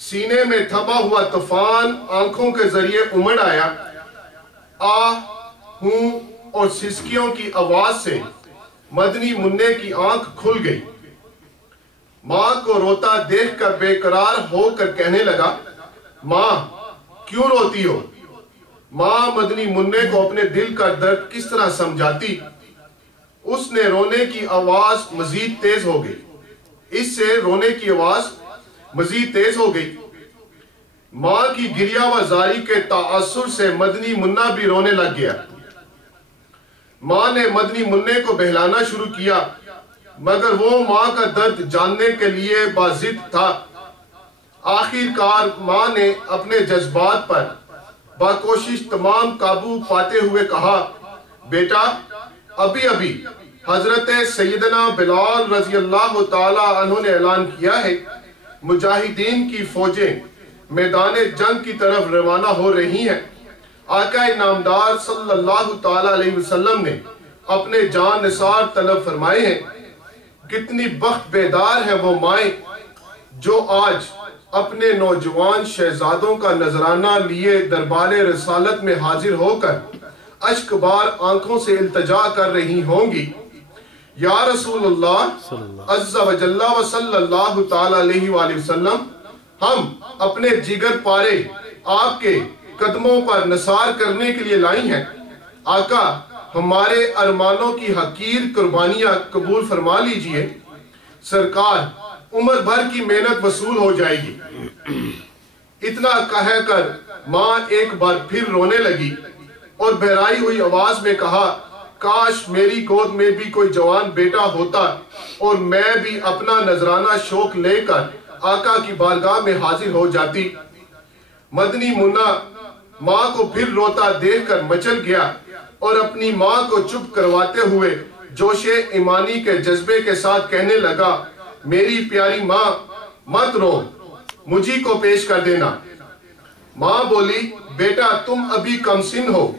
سینے میں تھما ہوا طوفان آنکھوں کے ذریعے امڑ آیا۔ آہ ہوں اور سسکیوں کی آواز سے مدنی منع کی آنکھ کھل گئی۔ ماں کو روتا دیکھ کر بے قرار ہو کر کہنے لگا، ماں کیوں روتی ہو؟ ماں مدنی منع کو اپنے دل کا درد کس طرح سمجھاتی؟ اس نے رونے کی آواز مزید تیز ہو گئی۔ اس سے رونے کی آواز مزید تیز ہو گئی۔ ماں کی گریہ و زاری کے تاثر سے مدنی منع بھی رونے لگ گیا۔ ماں نے مدنی منع کو بہلانا شروع کیا، مگر وہ ماں کا درد جاننے کے لیے بازد تھا۔ آخر کار ماں نے اپنے جذبات پر باکوشش تمام قابو پاتے ہوئے کہا، بیٹا ابھی ابھی حضرت سیدنا بلال رضی اللہ تعالی عنہ نے اعلان کیا ہے، مجاہدین کی فوجیں میدان جنگ کی طرف روانہ ہو رہی ہیں۔ آقا نامدار صلی اللہ تعالی علیہ وسلم نے اپنے جان نثار طلب فرمائے ہیں۔ کتنی بخت بیدار ہے وہ مائیں جو آج اپنے نوجوان شہزادوں کا نذرانہ لیے دربار رسالت میں حاضر ہو کر اشک بار آنکھوں سے التجا کر رہی ہوں گی، یا رسول اللہ عز و جل و صلی اللہ تعالی علیہ وآلہ وسلم، ہم اپنے جگر پارے آپ کے قدموں پر نثار کرنے کے لیے لائی ہیں۔ آقا ہمارے ارمانوں کی حقیر قربانیاں قبول فرما لیجئے۔ سرکار عمر بھر کی محنت وصول ہو جائے گی۔ اتنا کہہ کر ماں ایک بار پھر رونے لگی اور بہرائی ہوئی آواز میں کہا، کاش میری گود میں بھی کوئی جوان بیٹا ہوتا اور میں بھی اپنا نذرانہ شوق لے کر آقا کی بارگاہ میں حاضر ہو جاتی۔ مدنی منع ماں کو پھر روتا دیکھ کر مچل گیا اور اپنی ماں کو چپ کرواتے ہوئے جوش ایمانی کے جذبے کے ساتھ کہنے لگا، میری پیاری ماں مت رو، مجھی کو پیش کر دینا۔ ماں بولی، بیٹا تم ابھی کم سن ہو،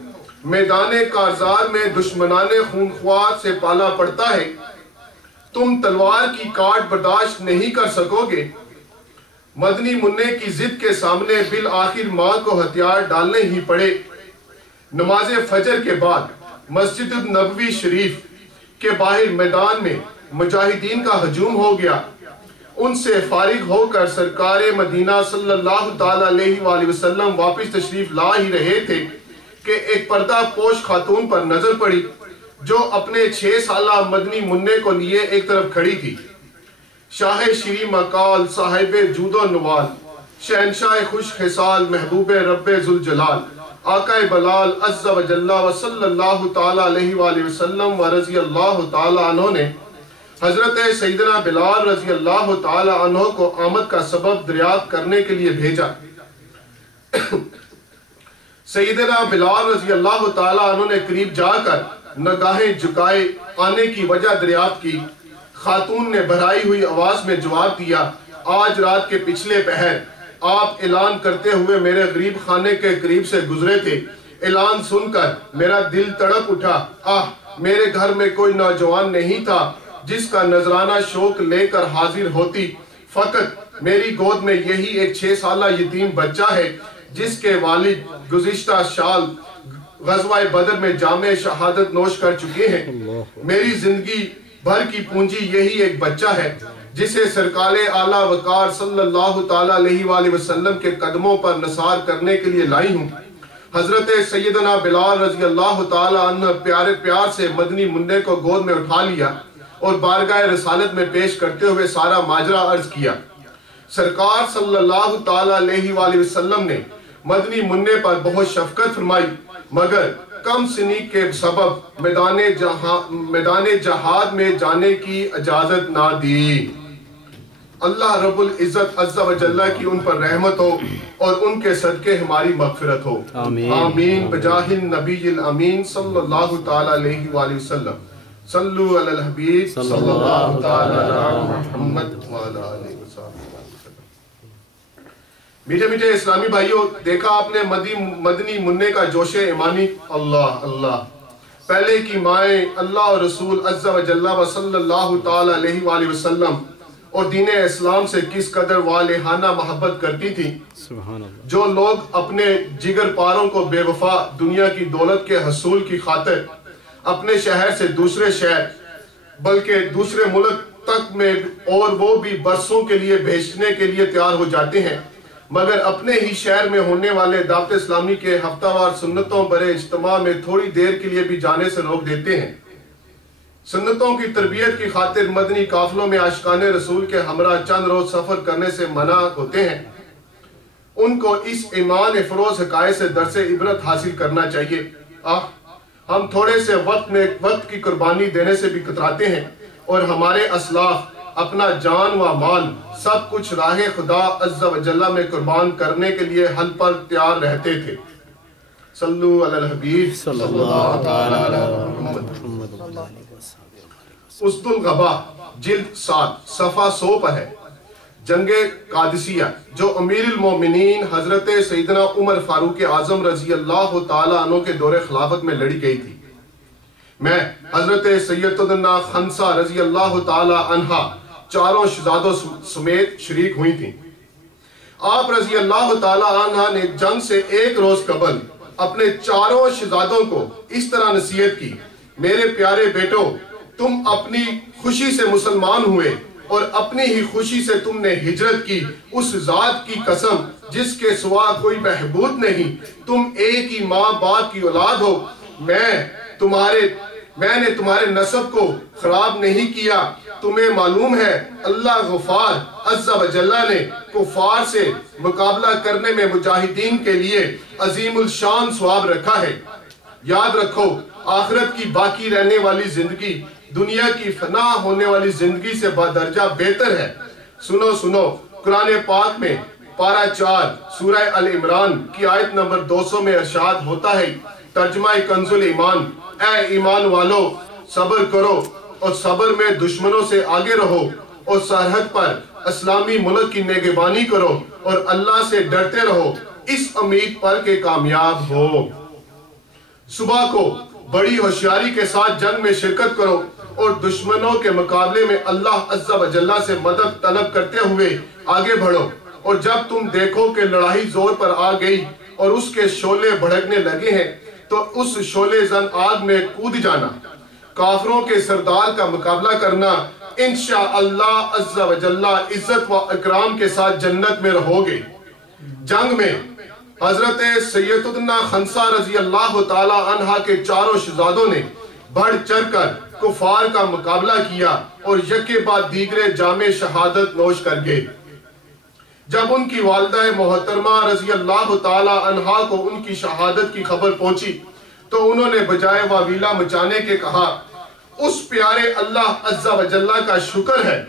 میدان کارزار میں دشمنان خونخوار سے پالا پڑتا ہے، تم تلوار کی کاٹ برداشت نہیں کر سکو گے۔ مدنی منع کی ضد کے سامنے بالآخر ماں کو ہتھیار ڈالنے ہی پڑے۔ نماز فجر کے بعد مسجد نبوی شریف کے باہر میدان میں مجاہدین کا ہجوم ہو گیا۔ ان سے فارغ ہو کر سرکار مدینہ صلی اللہ تعالی علیہ وآلہ وسلم واپس تشریف لا ہی رہے تھے کہ ایک پردہ پوش خاتون پر نظر پڑی جو اپنے 6 سالہ مدنی منع کو لیے ایک طرف کھڑی تھی۔ شاہ شیریں مقال، صاحب جود و نوال، شہنشاہ خوش خصال، محبوب رب ذوالجلال، آقا بلال عز و جل و صلی اللہ تعالی علیہ وآلہ وسلم و رضی اللہ تعالی عنہ نے حضرت سیدنا بلال رضی اللہ تعالی عنہ کو آمد کا سبب دریافت کرنے کے لیے بھیجا۔ سیدنا بلال رضی اللہ تعالی عنہ نے قریب جا کر نگاہیں جھکائے آنے کی وجہ دریافت کی۔ خاتون نے بھرائی ہوئی آواز میں جواب دیا، آج رات کے پچھلے پہر آپ اعلان کرتے ہوئے میرے غریب خانے کے قریب سے گزرے تھے۔ اعلان سن کر میرا دل تڑپ اٹھا۔ میرے گھر میں کوئی نوجوان نہیں تھا جس کا نذرانہ شوق لے کر حاضر ہوتی، فقط میری گود میں یہی ایک 6 سالہ یتیم بچہ ہے جس کے والد گزشتہ سال غزوہ بدر میں جام شہادت نوش کر چکے ہیں۔ میری زندگی بھر کی پونجی یہی ایک بچہ ہے جسے سرکار اعلیٰ وقار صلی اللہ تعالی علیہ وآلہ وسلم کے قدموں پر نثار کرنے کے لیے لائی ہوں۔ حضرت سیدنا بلال رضی اللہ تعالی عنہ پیارے پیار سے مدنی منع کو گود میں اٹھا لیا اور بارگاہ رسالت میں پیش کرتے ہوئے سارا ماجرا عرض کیا۔ سرکار صلی اللہ تعالی علیہ وآلہ وسلم نے مدنی منع پر بہت شفقت فرمائی، مگر کم سنی کے سبب میدان جہاد میں جانے کی اجازت نہ دی۔ اللہ رب العزت عز و جل کی ان پر رحمت ہو اور ان کے صدقے ہماری مغفرت ہو، آمین بجاہ النبی الامین صلی اللہ تعالی علیہ وآلہ وسلم۔ صلو علی الحبیب صلی اللہ تعالی علی محمد وعلی آلہ وسلم۔ میٹھے میٹھے اسلامی بھائیوں، دیکھا آپ نے مدنی منع کا جوش ایمانی۔ اللہ اللہ، پہلے کی مائیں اللہ اور رسول عز و جل و صلی اللہ تعالی علیہ وآلہ وسلم اور دین اسلام سے کس قدر والہانہ محبت کرتی تھی۔ جو لوگ اپنے جگر پاروں کو بے وفا دنیا کی دولت کے حصول کی خاطر اپنے شہر سے دوسرے شہر بلکہ دوسرے ملک تک میں اور وہ بھی برسوں کے لیے بھیجنے کے لیے تیار ہو جاتے ہیں، مگر اپنے ہی شہر میں ہونے والے دعوت اسلامی کے ہفتہ وار سنتوں برے اجتماع میں تھوڑی دیر کے لیے بھی جانے سے روک دیتے ہیں۔ سنتوں کی تربیت کی خاطر مدنی قافلوں میں عاشقان رسول کے ہمراہ چند روز سفر کرنے سے منع ہوتے ہیں۔ ان کو اس ایمان افروز حقائق سے درس عبرت حاصل کرنا چاہیے۔ ہم تھوڑے سے وقت کی قربانی دینے سے بھی کتراتے ہیں، اور ہمارے اسلاف اپنا جان و مال سب کچھ راہ خدا عز و جل میں قربان کرنے کے لیے حل پر تیار رہتے تھے۔ صلو علی الحبیب صلی اللہ علیہ وسلم۔ اسد الغبا جلد 7 صفحہ 100 پر ہے۔ جنگ قادسیہ جو امیر المومنین حضرت سیدنا عمر فاروق اعظم رضی اللہ تعالیٰ عنہ کے دور خلافت میں لڑی گئی تھی، میں حضرت سیدنا خنسہ رضی اللہ تعالیٰ عنہ چاروں شہزادوں سمیت شریک ہوئی تھیں۔ آپ رضی اللہ تعالیٰ عنہ نے جنگ سے ایک روز قبل اپنے چاروں شہزادوں کو اس طرح نصیحت کی: میرے پیارے بیٹو، تم اپنی خوشی سے مسلمان ہوئے اور اپنی ہی خوشی سے تم نے ہجرت کی، اس ذات کی قسم جس کے سوا کوئی معبود نہیں، تم ایک ہی ماں باپ کی اولاد ہو، میں نے تمہارے نسب کو خراب نہیں کیا۔ تمہیں معلوم ہے اللہ غفار عز و جل نے کفار سے مقابلہ کرنے میں مجاہدین کے لیے عظیم الشان ثواب رکھا ہے۔ یاد رکھو، آخرت کی باقی رہنے والی زندگی دنیا کی فنا ہونے والی زندگی سے بدرجہ بہتر ہے۔ سنو قرآن پاک میں پارہ 4 سورہ ال عمران کی آیت نمبر 200 میں ارشاد ہوتا ہے، ترجمہ کنز الایمان: اے ایمان والو، صبر کرو اور صبر میں دشمنوں سے آگے رہو، اور سرحد پر اسلامی ملک کی نگہبانی کرو، اور اللہ سے ڈرتے رہو اس امید پر کہ کامیاب ہو۔ صبح کو بڑی ہوشیاری کے ساتھ جنگ میں شرکت کرو اور دشمنوں کے مقابلے میں اللہ عز و جل سے مدد طلب کرتے ہوئے آگے بڑھو، اور جب تم دیکھو کہ لڑائی زور پر آ گئی اور اس کے شعلے بھڑکنے لگے ہیں تو اس شعلے زن آگ میں کود جانا، کافروں کے سردار کا مقابلہ کرنا، انشاءاللہ عز و جل عزت و اکرام کے ساتھ جنت میں رہو گے۔ جنگ میں حضرت سیدنا خنسہ رضی اللہ تعالی عنہ کے چاروں شہزادوں نے بڑھ چڑھ کر کفار کا مقابلہ کیا اور یکے بعد دیگرے جام شہادت نوش کر گئے۔ جب ان کی والدہ محترمہ رضی اللہ تعالی عنہ کو ان کی شہادت کی خبر پہنچی تو انہوں نے بجائے واویلا مچانے کے کہا: اس پیارے اللہ عز و جل کا شکر ہے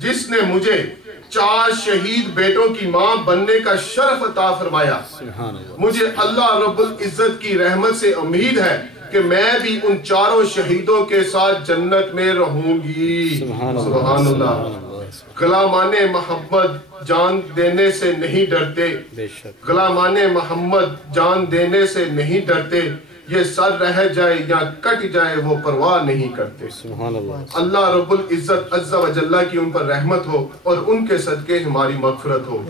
جس نے مجھے 4 شہید بیٹوں کی ماں بننے کا شرف عطا فرمایا۔ مجھے اللہ رب العزت کی رحمت سے امید ہے کہ میں بھی ان چاروں شہیدوں کے ساتھ جنت میں رہوں گی۔ سبحان اللہ۔ غلامان محمد جان دینے سے نہیں ڈرتے، غلامان محمد جان دینے سے نہیں ڈرتے، یہ سر رہ جائے یا کٹ جائے وہ پرواہ نہیں کرتے۔ اللہ رب العزت عز و جل کی ان پر رحمت ہو اور ان کے صدقے ہماری مغفرت ہو۔